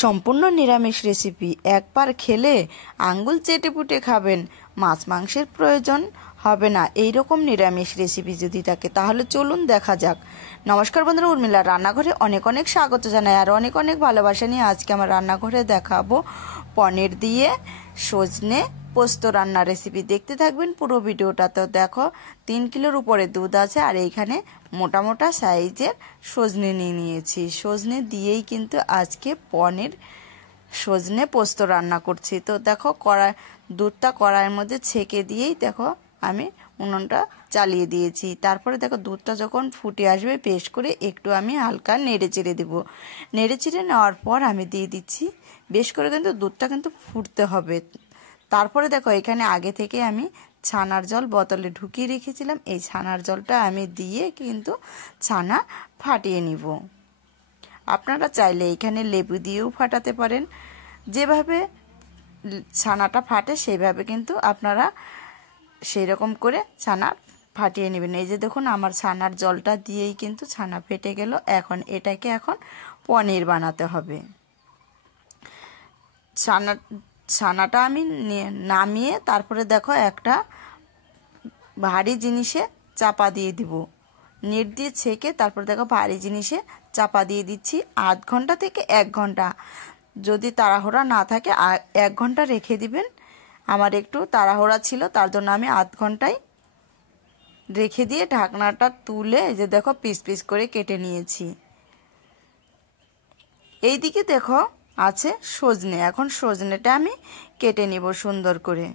সম্পূর্ণ নিরামিষ রেসিপি। একবার খেলে আঙ্গুল চেটেপুটে খাবেন, মাছ মাংসের প্রয়োজন হবে না। এই রকম নিরামিষ রেসিপি যদি থাকে তাহলে চলুন দেখা যাক। নমস্কার বন্ধুরা, উর্মিলার রান্নাঘরে অনেক অনেক স্বাগত জানাই আর অনেক অনেক ভালোবাসা নিয়ে আজকে আমার রান্নাঘরে দেখাবো পনির দিয়ে সজনে পোস্ত রান্নার রেসিপি। দেখতে থাকবেন পুরো ভিডিওটা। তো দেখো 3 কিলোর উপরে দুধ আছে আর এইখানে মোটা মোটা সাইজের সজনে নিয়ে নিয়েছি। সজনে দিয়েই কিন্তু আজকে পনির সজনে পোস্ত রান্না করছি। তো দেখো দুধটা কড়াইয়ের মধ্যে ছেঁকে দিয়েই দেখো আমি উনুনটা চালিয়ে দিয়েছি। তারপরে দেখো দুধটা যখন ফুটে আসবে বেশ করে একটু আমি হালকা নেড়ে চেড়ে দেবো। নেড়ে চেড়ে নেওয়ার পর আমি দিয়ে দিচ্ছি, বেশ করে কিন্তু দুধটা কিন্তু ফুটতে হবে। তারপরে দেখো এখানে আগে থেকে আমি ছানার জল বোতলে ঢুকিয়ে রেখেছিলাম। এই ছানার জলটা আমি দিয়ে কিন্তু ছানা ফাটিয়ে নিব। আপনারা চাইলে এখানে লেবু দিয়েও ফাটাতে পারেন। যেভাবে ছানাটা ফাটে সেইভাবে কিন্তু আপনারা সেই রকম করে ছানা ফাটিয়ে নেবেন। এই যে দেখুন আমার ছানার জলটা দিয়েই কিন্তু ছানা ফেটে গেল। এটাকে এখন পনির বানাতে হবে। ছানাটা আমি নামিয়ে তারপরে দেখো একটা ভারী জিনিসে চাপা দিয়ে দিব। নেট দিয়ে ছেঁকে তারপরে দেখো ভারী জিনিসে চাপা দিয়ে দিচ্ছি। আধ ঘন্টা থেকে 1 ঘন্টা, যদি তাড়াহুড়া না থাকে 1 ঘন্টা রেখে দিবেন। আমার একটু তাড়াহুড়া ছিল তার জন্য আমি আধ ঘন্টায় রেখে দিয়ে ঢাকনাটা তুলে এই যে দেখো পিস পিস করে কেটে নিয়েছি। এইদিকে দেখো আছে সজনে। এখন সজনেটা আমি কেটে নিব সুন্দর করে।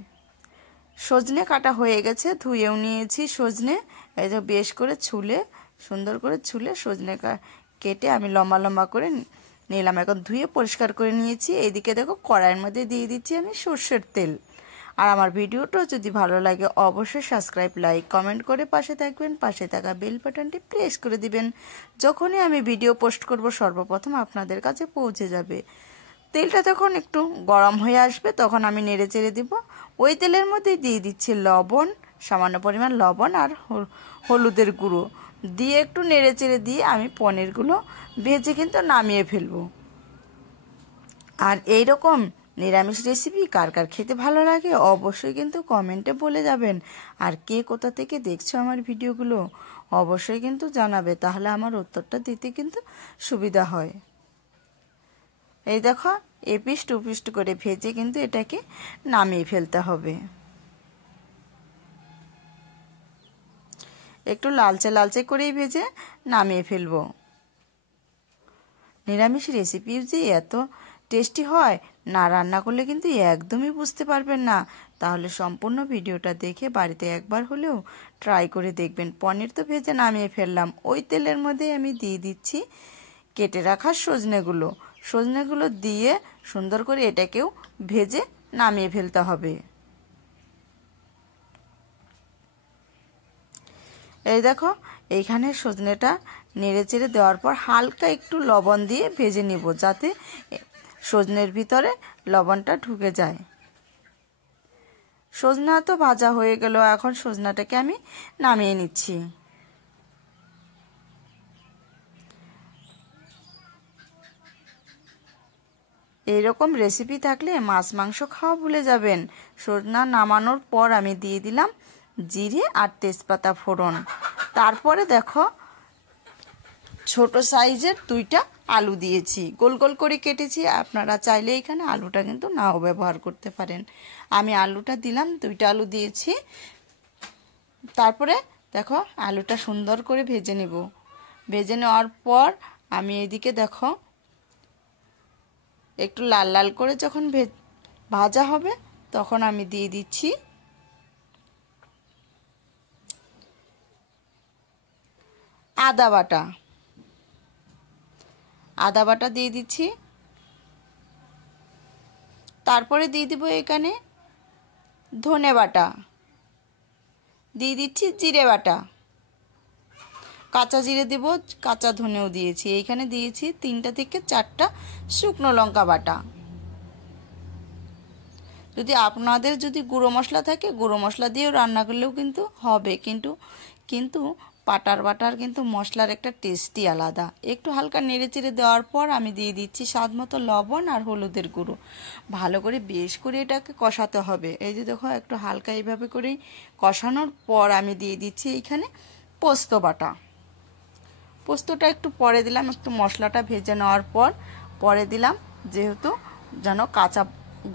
সজনে কাটা হয়ে গেছে, ধুয়েও নিয়েছি সজনে। এই যে বেশ করে সুন্দর করে ছুলে সজনে কেটে আমি লম্বা লম্বা করে নিলাম। এখন ধুয়ে পরিষ্কার করে নিয়েছি। এইদিকে দেখো কড়াইয়ের মধ্যে দিয়ে দিচ্ছি আমি সর্ষের তেল। আর আমার ভিডিওটা যদি ভালো লাগে অবশ্যই সাবস্ক্রাইব, লাইক, কমেন্ট করে পাশে থাকবেন। পাশে থাকা বেল বাটনটি প্রেস করে দিবেন। যখনই আমি ভিডিও পোস্ট করব সর্বপ্রথম আপনাদের কাছে পৌঁছে যাবে। তেলটা যখন একটু গরম হয়ে আসবে তখন আমি নেড়ে চেড়ে দিব। ওই তেলের মধ্যে দিয়ে দিচ্ছি লবণ, সামান্য পরিমাণ লবণ আর হলুদের গুঁড়ো দিয়ে একটু নেড়ে চেড়ে দিয়ে আমি পনিরগুলো ভেজে কিন্তু নামিয়ে ফেলবো। আর এই রকম নিরামিষ রেসিপি কার কার খেতে ভালো লাগে অবশ্যই কিন্তু কমেন্টে বলে যাবেন। আর কে কোথা থেকে দেখছো আমার ভিডিওগুলো অবশ্যই কিন্তু জানাবে, তাহলে আমার উত্তরটা দিতে কিন্তু সুবিধা হয়। এই দেখো এপিস টুপিস করে ভেজে কিন্তু এটাকে নামিয়ে ফেলতে হবে। একটু লালচে লালচে করেই ভেজে নামিয়ে ফেলবো। নিরামিষ রেসিপি যে এত টেস্টি হয় না, রান্না করলে কিন্তু একদমই বুঝতে পারবেন না। তাহলে সম্পূর্ণ ভিডিওটা দেখে বাড়িতে একবার হলেও ট্রাই করে দেখবেন। পনির তো ভেজে নামিয়ে ফেললাম। ওই তেলের মধ্যে আমি দিয়ে দিচ্ছি কেটে রাখা সজনেগুলো দিয়ে সুন্দর করে এটাকেও ভেজে নামিয়ে ফেলতে হবে। এই দেখো এইখানে সজনেটা নেড়ে চেড়ে দেওয়ার পর হালকা একটু লবণ দিয়ে ভেজে নিব, যাতে সজনের ভিতরে লবণটা ঢুকে যায়। সজনা তো ভাজা হয়ে গেল, এখন সজনাটাকে আমি নামিয়ে নিচ্ছি। এইরকম রেসিপি থাকলে মাছ মাংস খাওয়া ভুলে যাবেন। সজনা নামানোর পর আমি দিয়ে দিলাম জিরে আর তেজপাতা ফোড়ন। তারপরে দেখো ছোট সাইজের 2টা আলু দিয়েছি, গোল গোল করে কেটেছি। আপনারা চাইলে এখানে আলুটা কিন্তু নাও ব্যবহার করতে পারেন। আমি আলুটা দিলাম, 2টা আলু দিয়েছি। তারপরে দেখো আলুটা সুন্দর করে ভেজে নেব। ভেজে নেওয়ার পর আমি এদিকে দেখো একটু লাল লাল করে যখন ভাজা হবে তখন আমি দিয়ে দিচ্ছি আদা বাটা দিয়ে দিচ্ছি। তারপরে দিয়ে দিব এখানে ধনে বাটা, দিয়ে দিচ্ছি জিরে বাটা, কাঁচা জিরে দেব, কাঁচা ধনেও দিয়েছি। এইখানে দিয়েছি 3টা থেকে 4টা শুকনো লঙ্কা বাটা। যদি আপনাদের গুঁড়ো মশলা থাকে গুঁড়ো মশলা দিয়েও রান্না করলেও কিন্তু হবে, কিন্তু পাটার বাটার কিন্তু মশলার একটা টেস্টই আলাদা। একটু হালকা নেড়েচেড়ে দেওয়ার পর আমি দিয়ে দিচ্ছি স্বাদ মতো লবণ আর হলুদের গুঁড়ো। ভালো করে বেশ করে এটাকে কষাতে হবে। এই যে দেখো একটু হালকা এইভাবে করেই কষানোর পর আমি দিয়ে দিচ্ছি এইখানে পোস্ত বাটা। পোস্তটা একটু পরে দিলাম, একটু মশলাটা ভেজে নেওয়ার পর পরে দিলাম, যেহেতু যেন কাঁচা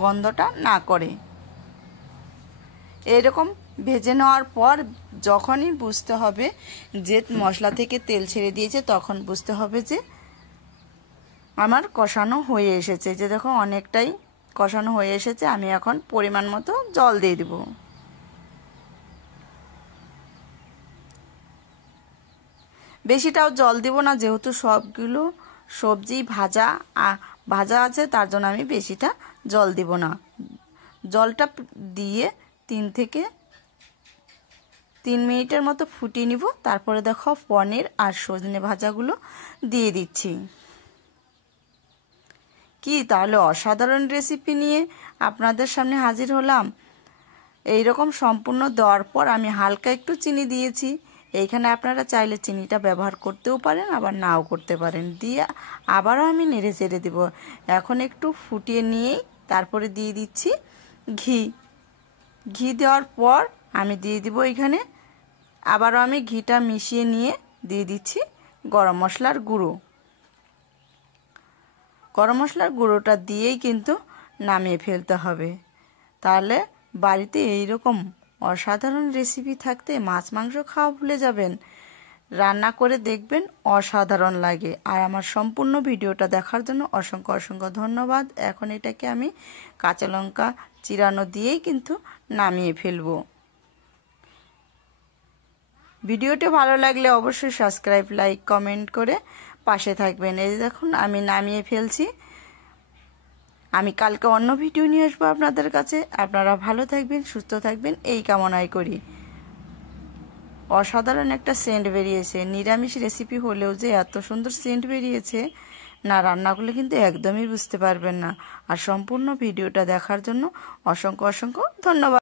গন্ধটা না করে। এরকম ভেজে নেওয়ার পর যখনই বুঝতে হবে যে মশলা থেকে তেল ছেড়ে দিয়েছে, তখন বুঝতে হবে যে আমার কষানো হয়ে এসেছে। যে দেখো অনেকটাই কষানো হয়ে এসেছে। আমি এখন পরিমাণ মতো জল দিয়ে দেব। বেশিটাও জল দিব না, যেহেতু সবগুলো সবজি ভাজা আছে, তার জন্য আমি বেশিটা জল দিব না। জলটা দিয়ে 3 মিনিটের মতো ফুটিয়ে নিব। তারপরে দেখো পনির আর সজনে ভাজাগুলো দিয়ে দিচ্ছি। কি তাহলে অসাধারণ রেসিপি নিয়ে আপনাদের সামনে হাজির হলাম। এইরকম সম্পূর্ণ দেওয়ার পর আমি হালকা একটু চিনি দিয়েছি। এইখানে আপনারা চাইলে চিনিটা ব্যবহার করতেও পারেন, আবার নাও করতে পারেন। দিয়ে আবারও আমি নেড়ে চেড়ে দেব। এখন একটু ফুটিয়ে নিয়েই তারপরে দিয়ে দিচ্ছি ঘি দেওয়ার পর আমি দিয়ে দিব এখানে আবারও আমি ঘিটা মিশিয়ে নিয়ে দিয়ে দিচ্ছি গরম মশলার গুঁড়ো। গরম মশলার গুঁড়োটা দিয়েই কিন্তু নামিয়ে ফেলতে হবে। তাহলে বাড়িতে এইরকম অসাধারণ রেসিপি থাকতে মাছ মাংস খাওয়া ভুলে যাবেন। রান্না করে দেখবেন, অসাধারণ লাগে। আর আমার সম্পূর্ণ ভিডিওটা দেখার জন্য অসংখ্য অসংখ্য ধন্যবাদ। এখন এটাকে আমি কাঁচা লঙ্কা চিরানো দিয়েই কিন্তু নামিয়ে ফেলবো। ভিডিওটি ভালো লাগলে অবশ্যই সাবস্ক্রাইব, লাইক, কমেন্ট করে পাশে থাকবেন। এই দেখুন আমি নামিয়ে ফেলছি। আমি কালকে অন্য ভিডিও নিয়ে আসবো আপনাদের কাছে। আপনারা ভালো থাকবেন, সুস্থ থাকবেন এই কামনাই করি। অসাধারণ একটা সেন্ট বেরিয়েছে। নিরামিষ রেসিপি হলেও যে এত সুন্দর সেন্ট বেরিয়েছে, না রান্না করলে কিন্তু একদমই বুঝতে পারবেন না। আর সম্পূর্ণ ভিডিওটা দেখার জন্য অসংখ্য অসংখ্য ধন্যবাদ।